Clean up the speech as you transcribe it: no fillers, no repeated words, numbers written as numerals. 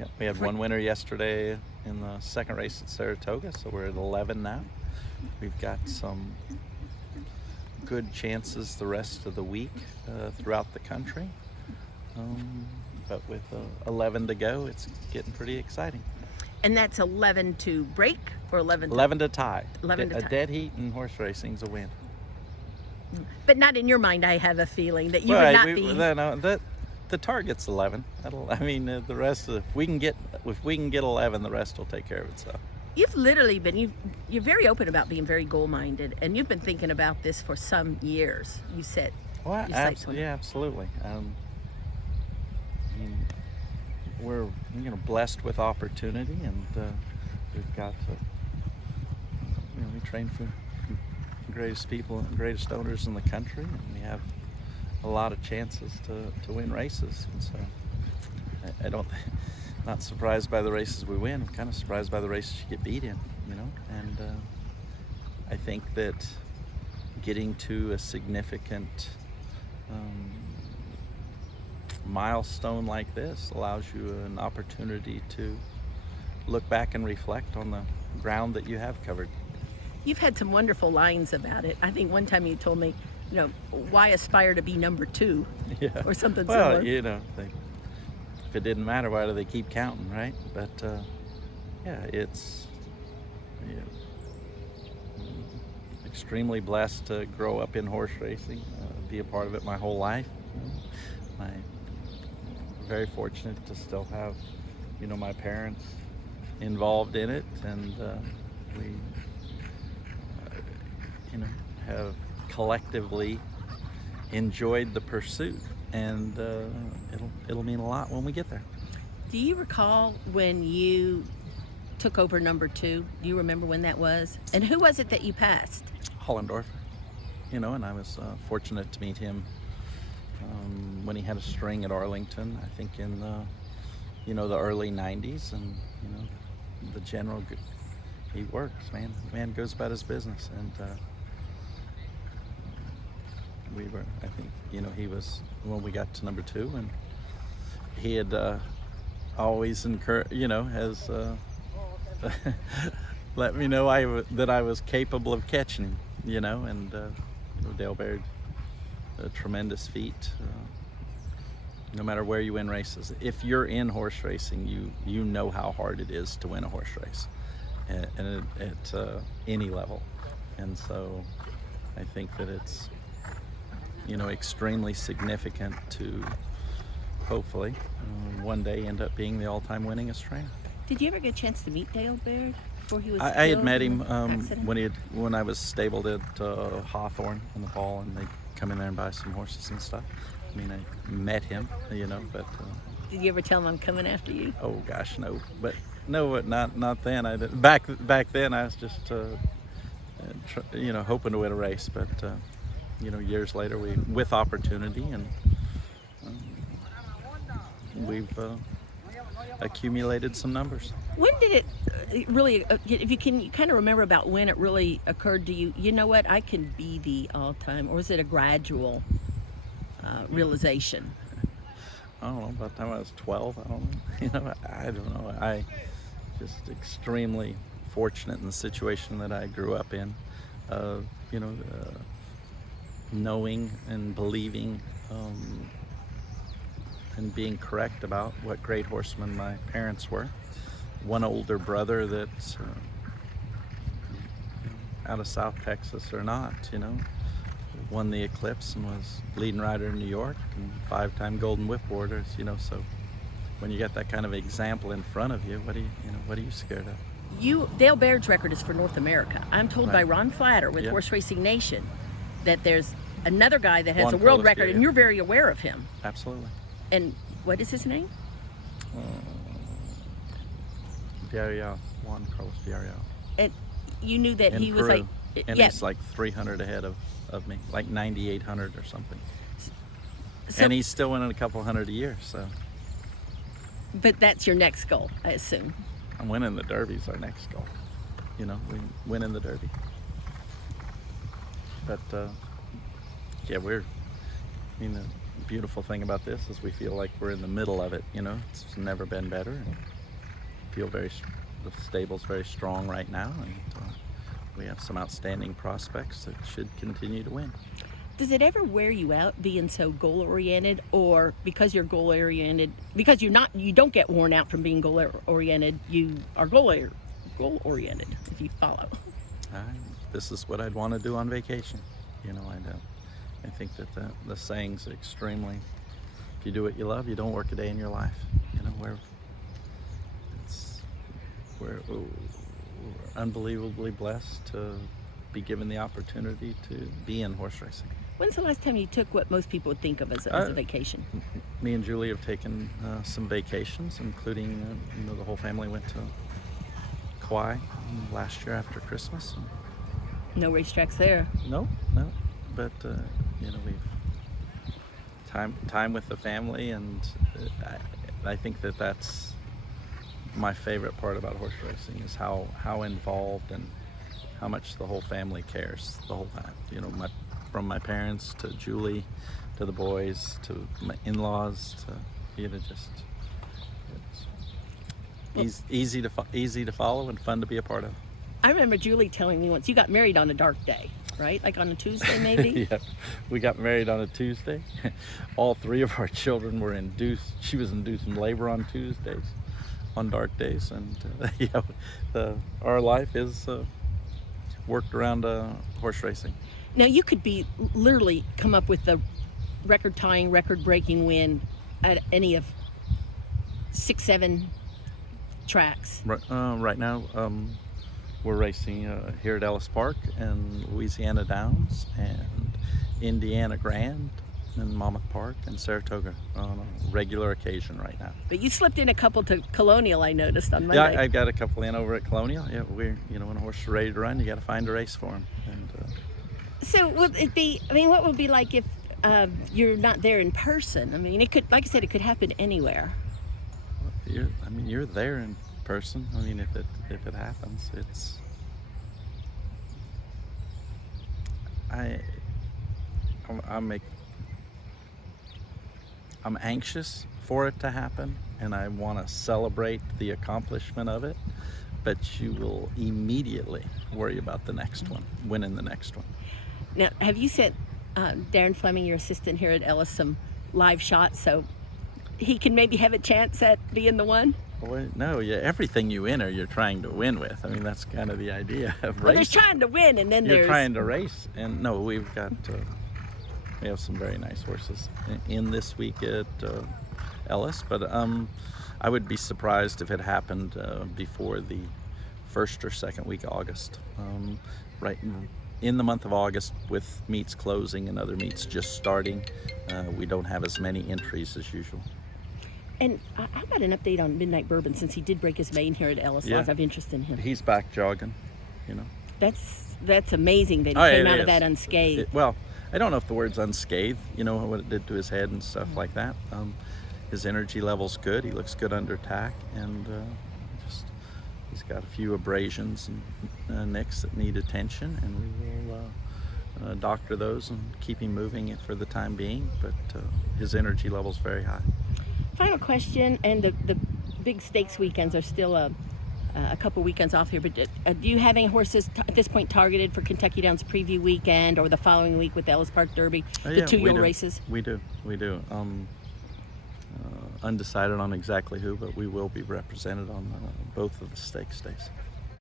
Yeah, we had one winner yesterday in the second race at Saratoga, so we're at 11 now. We've got some good chances the rest of the week throughout the country. But with 11 to go, it's getting pretty exciting. And that's 11 to break or 11 to tie. 11 to a tie. dead heat in horse racing's a win. But not in your mind, I have a feeling that you would not be. No, the target's 11. The rest of if we can get 11, the rest will take care of itself. You've literally been you're very open about being very goal-minded, and you've been thinking about this for some years. You said. Well, absolutely. We're blessed with opportunity, and we've got we train for the greatest people and greatest owners in the country, and we have a lot of chances to win races. And so I don't not surprised by the races we win. I'm kind of surprised by the races you get beat in, and I think that getting to a significant milestone like this allows you an opportunity to look back and reflect on the ground that you have covered. You've had some wonderful lines about it. I think one time you told me, why aspire to be number 2? Yeah. Or something well, similar. If it didn't matter, why do they keep counting, right? But it's extremely blessed to grow up in horse racing, be a part of it my whole life. I'm very fortunate to still have, my parents involved in it, and we, have collectively enjoyed the pursuit, and it'll mean a lot when we get there. Do you recall when you took over number 2? Do you remember when that was? And who was it that you passed? Hollendorf, and I was fortunate to meet him when he had a string at Arlington, I think in the early 90s, and the general, he works, man goes about his business, and we were, I think, he was, when we got to number 2, and he had always encouraged, has let me know that I was capable of catching him, and Dale Baird, a tremendous feat. No matter where you win races, if you're in horse racing, you know how hard it is to win a horse race, and at any level. And so I think that it's extremely significant to hopefully one day end up being the all-time winningest trainer. Did you ever get a chance to meet Dale Baird before he was I had killed met him in when I was stabled at Hawthorne in the fall, and they'd come in there and buy some horses and stuff. I met him, but... Did you ever tell him I'm coming after you? Oh gosh, no. But no, not then. I didn't. Back then, I was just, hoping to win a race. But years later, with opportunity, and we've accumulated some numbers. When did it really? If you can kind of remember about when it really occurred to you, you know what, I can be the all-time, or was it a gradual realization? I don't know. By the time I was 12, I don't know. I don't know. I just extremely fortunate in the situation that I grew up in. Knowing and believing and being correct about what great horsemen my parents were. One older brother that's out of South Texas or not, won the Eclipse and was leading rider in New York and 5-time Golden Whip Warders, so when you got that kind of example in front of you, what are you scared of? Dale Baird's record is for North America. I'm told by Ron Flatter with Horse Racing Nation that there's another guy that has a world record, and you're very aware of him. Absolutely. And what is his name? Juan Carlos Villarreal. And you knew that in he was Peru. He's like 300 ahead of me, like 9,800 or something. So, and he's still winning a couple hundred a year, so. But that's your next goal, I assume. I'm winning the Derby's our next goal. We win in the Derby. But beautiful thing about this is we feel like we're in the middle of it. It's never been better, and feel the stable's very strong right now, and we have some outstanding prospects that should continue to win. Does it ever wear you out being so goal oriented, or because you're goal oriented, because you don't get worn out from being goal oriented, you are goal oriented, if you follow? This is what I'd want to do on vacation. I think that the saying's extremely, if you do what you love, you don't work a day in your life. We're unbelievably blessed to be given the opportunity to be in horse racing. When's the last time you took what most people would think of as a vacation? Me and Julie have taken some vacations, including the whole family went to Kauai last year after Christmas. No racetracks there. No, but we've time with the family, and I think that's my favorite part about horse racing is how involved and how much the whole family cares the whole time. From my parents to Julie to the boys to my in-laws to it's easy to follow and fun to be a part of. I remember Julie telling me once you got married on a dark day, right? Like on a Tuesday, maybe? Yeah, we got married on a Tuesday. All three of our children were induced. She was inducing labor on Tuesdays, on dark days, and our life is worked around horse racing. Now you could be literally come up with the record-tying, record-breaking win at any of 6, 7 tracks. Right now, we're racing here at Ellis Park and Louisiana Downs and Indiana Grand and Monmouth Park and Saratoga on a regular occasion right now. But you slipped in a couple to Colonial, I noticed on Monday. Yeah, I got a couple in over at Colonial. Yeah, we're when a horse is ready to run, you got to find a race for him. And so would it be? I mean, what would it be like if you're not there in person? I mean, it could, like I said, it could happen anywhere. You're there in person. I mean, if it happens, it's I'm anxious for it to happen, and I want to celebrate the accomplishment of it, but you will immediately worry about the next one, winning the next one. Now, have you sent Darren Fleming, your assistant here at Ellis, some live shots so he can maybe have a chance at being the one? Well, no, everything you enter, you're trying to win with. I mean, that's kind of the idea of racing. Well, there's trying to win, and then you're trying to race. And no, we have some very nice horses in this week at Ellis, but I would be surprised if it happened before the first or second week of August. Right in the month of August, with meets closing and other meets just starting, we don't have as many entries as usual. And I got an update on Midnight Bourbon since he did break his mane here at Ellis. Lots of interest in him. He's back jogging, That's amazing that he came out of that unscathed. Well, I don't know if the word's unscathed, what it did to his head and stuff like that. His energy level's good. He looks good under tack, and he's got a few abrasions and nicks that need attention, and we will doctor those and keep him moving for the time being, but his energy level's very high. Final question, and the big stakes weekends are still a couple weekends off here, but do you have any horses at this point targeted for Kentucky Downs preview weekend or the following week with the Ellis Park Derby, the 2-year races? We do. Undecided on exactly who, but we will be represented on both of the stakes days.